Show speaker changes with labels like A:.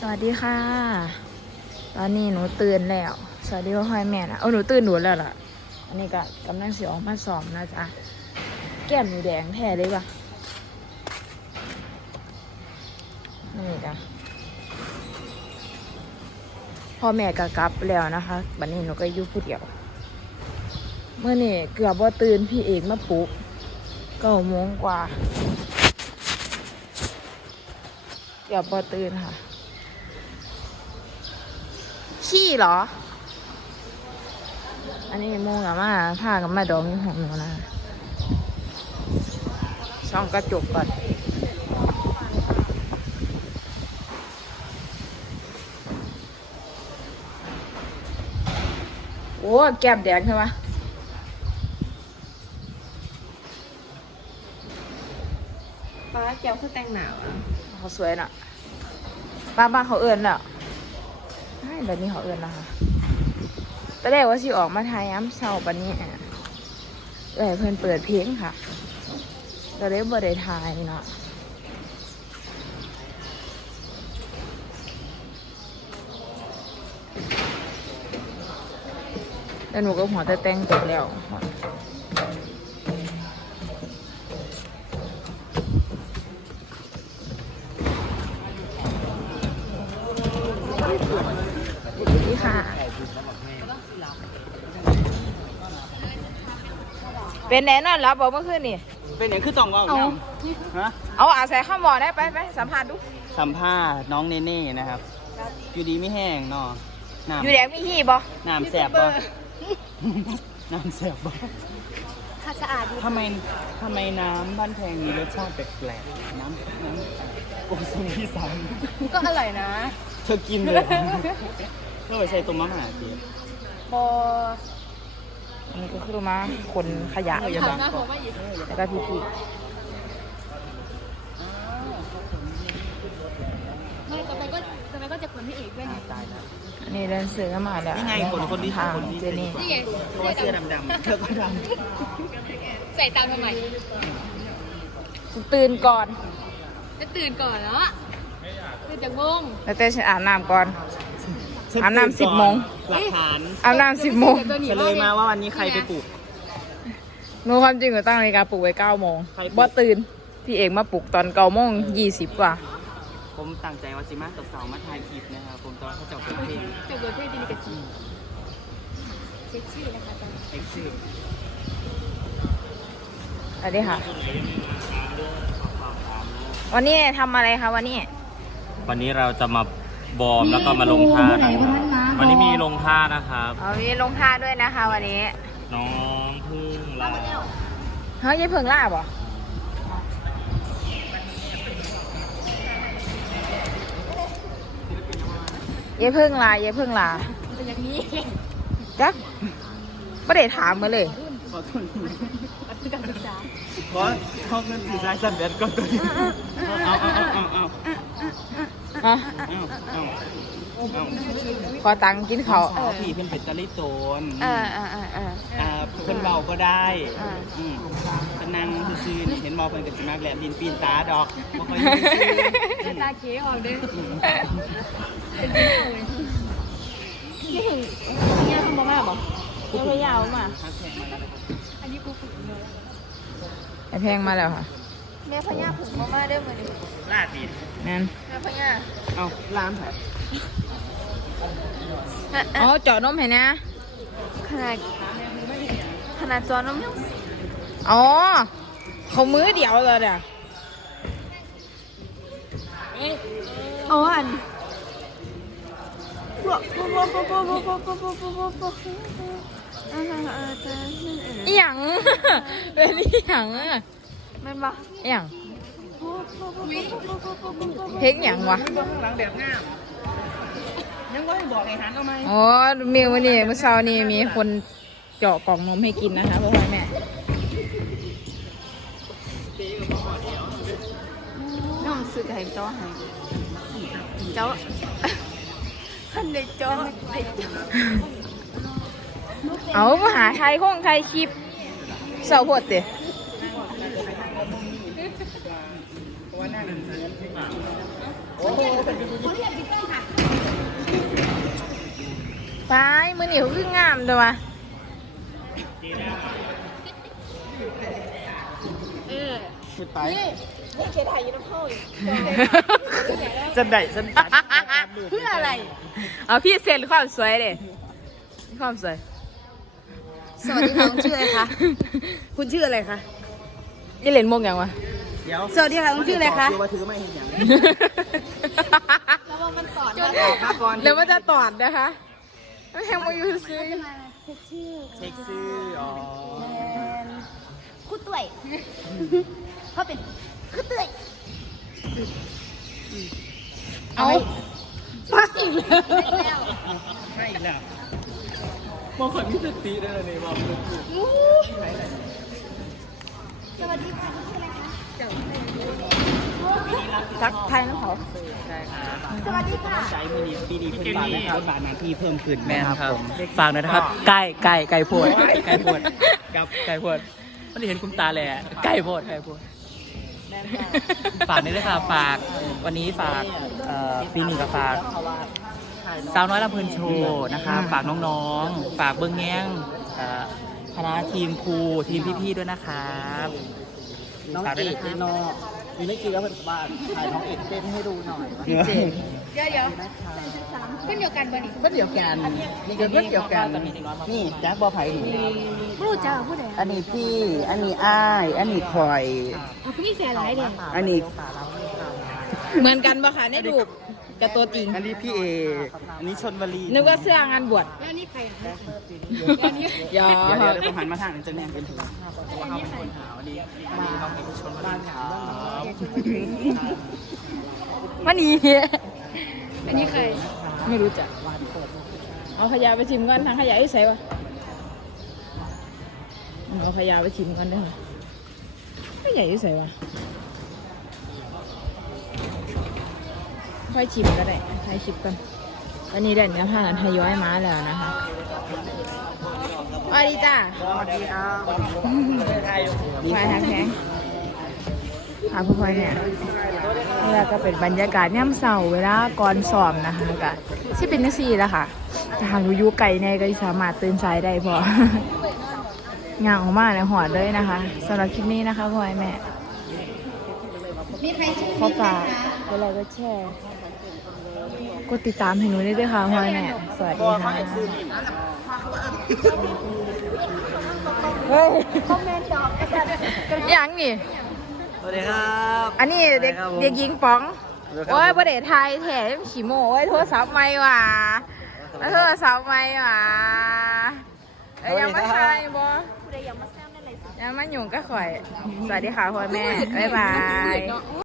A: สวัสดีค่ะตอนนี้หนูตื่นแล้วสวัสดีพ่อพ่อแม่นะหนูตื่นด่วนแล้วล่ะอันนี้ก็กำลังสิออกมาสอบนะจ๊ะแก้มหนูแดงแท้เลยป่ะนี่จ้ะพ่อแม่ก็กลับแล้วนะคะบัดนี้หนูก็อยู่ผู้เดียวเมื่อนี่เกือบว่าตื่นพี่เอกมาปลุก9 โมงกว่าเกือบว่าตื่นค่ะขี้เหรออันนี้โมงกับมาผ้ากับมาดองอยู่ของหนูนะช่องกระจกก่อนโอ้แก้มแดงใช่ไหม
B: ป้าแก้วคือแต่งหนาวอ่ะ
A: เขาสวยน่ะบ้านเขาเอิญแล้วใช่แบบนี้เขาเอิญนะคะตอนแรกว่าสิออกมาถ่ายย้ำเช้าปันนี้เพื่อนเปิดเพลงค่ะเราได้บ่ได้ถ่ายเนาะแล้วหนูก็หัวแต่แต่งจบแล้วนี่ค่ะเป็นแน่นอนรับบอกเมื่อคืนนี่
C: เป็นอย่างคือต้องว่าเนี่ยฮะ
A: เอาอาศัยข้ามบ่อได้ไปสัมภาษณ์ดู
C: สัมภาษณ์น้องเนเน่นะครับอยู่ดีไม่แห้งเนาะ
A: อยู่แดงมีหีบ่
C: น้ำแสบบ่น้ำแสบบ่
B: ถ้าสะอาดดี
C: ทำไมน้ำบ้านแพงมีรสชาติแปลกๆน้ำโอซุนที่สาม
B: ก็อร่อยนะ
C: เธอกินเลยเธอไปใส่ต้มมะม่าสิ
B: บอ
A: อันนี้ก็คือมาคนขยะแล้วก็พี่
B: ไม่ต่อไปก็จะขนพี่เอกด้วยไง
A: อันนี้เดินเสือมาแล้ว
C: นี่ไงคนที่
A: ทาง
C: เจนี่
B: นี่ไง
C: ตัวเสื้อดำๆเธอก็ดำ
B: ใส่ตามทำไม
A: ตื่นก่อน
B: จะตื่นก่อนแล้วตื่นจากวง
A: แล้วแต่ฉันอาบน้ำก่อนอาบน้ำ10 โมง
C: หลักฐาน
A: อาบน้ำ10 โมง
C: เฉลยมาว่าวันนี้ใครไปปลุก
A: หนูความจริงหนูตั้งนาฬิกาปลุกไว้9 โมงบ่ตื่นพี่เอกมาปลุกตอน9:20กว่า
C: ผมตั้งใจว่าสิมาสาวๆมาถ่ายคลิปนะครับผมตอนเขาจับเปิดเพลง
B: จับเปิดเพลงดีกับซีเซ็กซี่นะคะตอน
C: เอ็กซี่
A: สวัสดีค่ะวันนี้ทำอะไรคะวันนี้
D: เราจะมาบอร์มแล้วก็มาลงท่านะครับวันนี้มีลงท่านะครับ
A: มีลงท่าด้วยนะคะวันนี้
D: น้องพึ่งลา
A: เฮ้ยยายเพิ่งลาบ่ยายเพิ่งล
B: เป็นอย่างนี้
A: จ๊ะไม่ได้ถามมาเลย
C: ขอโทษ
B: การศึกษา
C: บอสห้องเงินสื่อสารสั่นแดดก็ตัวนี้
A: ขอตังค์กินเขา
C: ผีเป็นเป็ดตะลิโตนเพิ่นเบาก็ได้เป็นนางซื่อๆเห็นมอเพิ่นกับสิมากแหลมดินปีนตาดอกบ่ค่อย
B: ซื่อตาเขียวออกเด้เป็นที่เลยนี่ถึงทำบ่มาบ่
A: ยังไม่ยาวมา
B: อันนี้กูฝึกเลย
A: ไอแพงมาแล้วค่ะ
B: แม่พญาผุบ่มาเด้อมื้อนี้
C: ลาดดิ
A: นั่น
B: แม่พญา
C: เอาล้ามแผล
A: อ๋อเจาะนมเห็นนะ
B: ขนาดจอนมยัง
A: อ๋อเขามือเดียวเลยอ่ะ
B: อ๋ออัน
A: อีหยังเป็นอีหยัง
B: แม่นบ่
A: อีหยังเพลงหยังวะ
C: หลังแบบงามยังก็ให้บอกไอ้หันเอาไหม
A: อ๋อมีวันนี้เมื่อเช้านี้มีคนเจาะกล่องนมให้กินนะคะพ่อแม่
B: น้องซื้อไก่จ้อให้เจ้าขันเด็กจ้อ
A: เอามาหาไทยคงไทยคลิปเสาร์พดเตะ
C: โอ้โห
A: มือเหนียวคืองามตัววะ
C: ขึ้นไปจะได้ฉันตัด
A: เพื่ออะไร เอาพี่เซ็นความสวยเลยความสวย
B: สวัสดีค่ะคุณชื่ออะไรคะคุณชื่ออะไรคะ
A: จะเล่นมงยังวะ
C: เดี๋ยว
B: สวัสดีค่ะคุณชื่ออะไรคะ
C: ว่าถือไม่เห็นอย่าง
B: แล้วมันต่อ
C: มาก่อน
A: เดี๋ยวมันจะตอดนะคะไม่แพงมาอยู่ซื้อ
C: เช็คชื่ออ๋อ
B: คู่ตุ้ยเขาเป็นคู่ตุ้ย
A: เอา
C: ให้อีกแล้วมองคนมีสติได้เลยว่ามันถูก
B: สวัสดีค่ะคุณชื่ออะไรคะ
A: ทักไทยนะขอ
C: ใช่ครับ
B: สวัสดีค่ะ
C: ใจมือนี้ปีนี้เพิ่มบาทนะครับบาทหน้าที่เพิ่มขึ้น
E: แม่นครับ
C: ผม
E: ฝากหน่อยนะครับ ไก่โพดไก่โพด
C: กับ
E: ไก่โพดมันได้เห็นคุณตาแหละไก่โพดฝากนี่ด้วยค่ะฝากวันนี้ฝากปีหนึ่งกับฝากสาวน้อยลำเพลินโชว์นะคะฝากน้องๆ ฝากเบิ้งแง้งคณะทีมครูทีมพี่ๆด้วยนะครับ
C: น้อง
E: ฝาก
C: เอ
E: ด้วย
C: ก
E: นะค
C: เน
E: รับ
C: อะอยู่ในคลิปแล้วเพื่อนบ้านถ่ายน้องเอกเต้นให้ดูหน่อย
A: เจ๋ง
B: เดี๋ยวเพื่อนเดียวกันบ่นี่
C: เพื่อนเดียวกันนี่ก็เพื่อนเดียวกันนี่แจ็คบอไผ่หนู
B: ไม่รู้จักผู้ใด
C: อันนี้พี่อันนี้อ้ายอันนี้คอย
B: พี่นี่เสียหลายเด้
C: อันนี้
A: เหมือนกันปะคะในรูปกับตัวจริง
C: อันนี้พี่เอกอันนี้ชนวลี
A: นึกว่าเสื้องานบวช
B: แล้วนี่ใคร
A: ยอ
C: เดี๋ยวผมหันมาทางนี้จะแนมเป็นถึงว่าเขาเป็นคนหาวันนี้น้องเอกชนวลีครับ
A: มันนี่
B: อันนี้ใคร
A: ไม่รู้จักเอาขยะไปชิมก่อนทางขยะไอ้ใส่วะเอาขยะไปชิมก่อนได้ไหมขยะไอ้ใส่วะค่อยชิมก็ได้ค่อยชิมกันวันนี้เด่นเนื้อผ้ากันทยอยมาแล้วนะคะสวัสดีจ้า
C: สวัสดีครับ
A: ควายทางแข็งค่ะพ่อพลอยเนี่ยนี่แหละก็เป็นบรรยากาศย่ำเสาเวลาก่อนสอบนะคะก็ที่เป็นนักซีแหละค่ะถ้าหากอยู่ไก่ในก็สามารถตื่นสายได้พอ งานออกมาในหอดเลยนะคะสำหรับคลิปนี้นะคะพ่อแม่ขอฝากกดไลค์กดแชร์กดติดตามให้หนูได้ด้วยค่ะพ่อแม่สวัสดีค่ะเฮ้ยคอมเมนต์ดอกยังนี่
E: สวัสดีครับ
A: อันนี้เด็กเด็กหญิงป๋อง โอ้ยประเดศไทยแถมขี่โม่โอ้ยโทรศัพท์ไม่ว่ะโทรศัพท์ไม่ว่ะยังไม่ใช่บ่ยังมายุ่งก็ข่อย สวัสดีค่ะพ่อแม่ บ๊ายบาย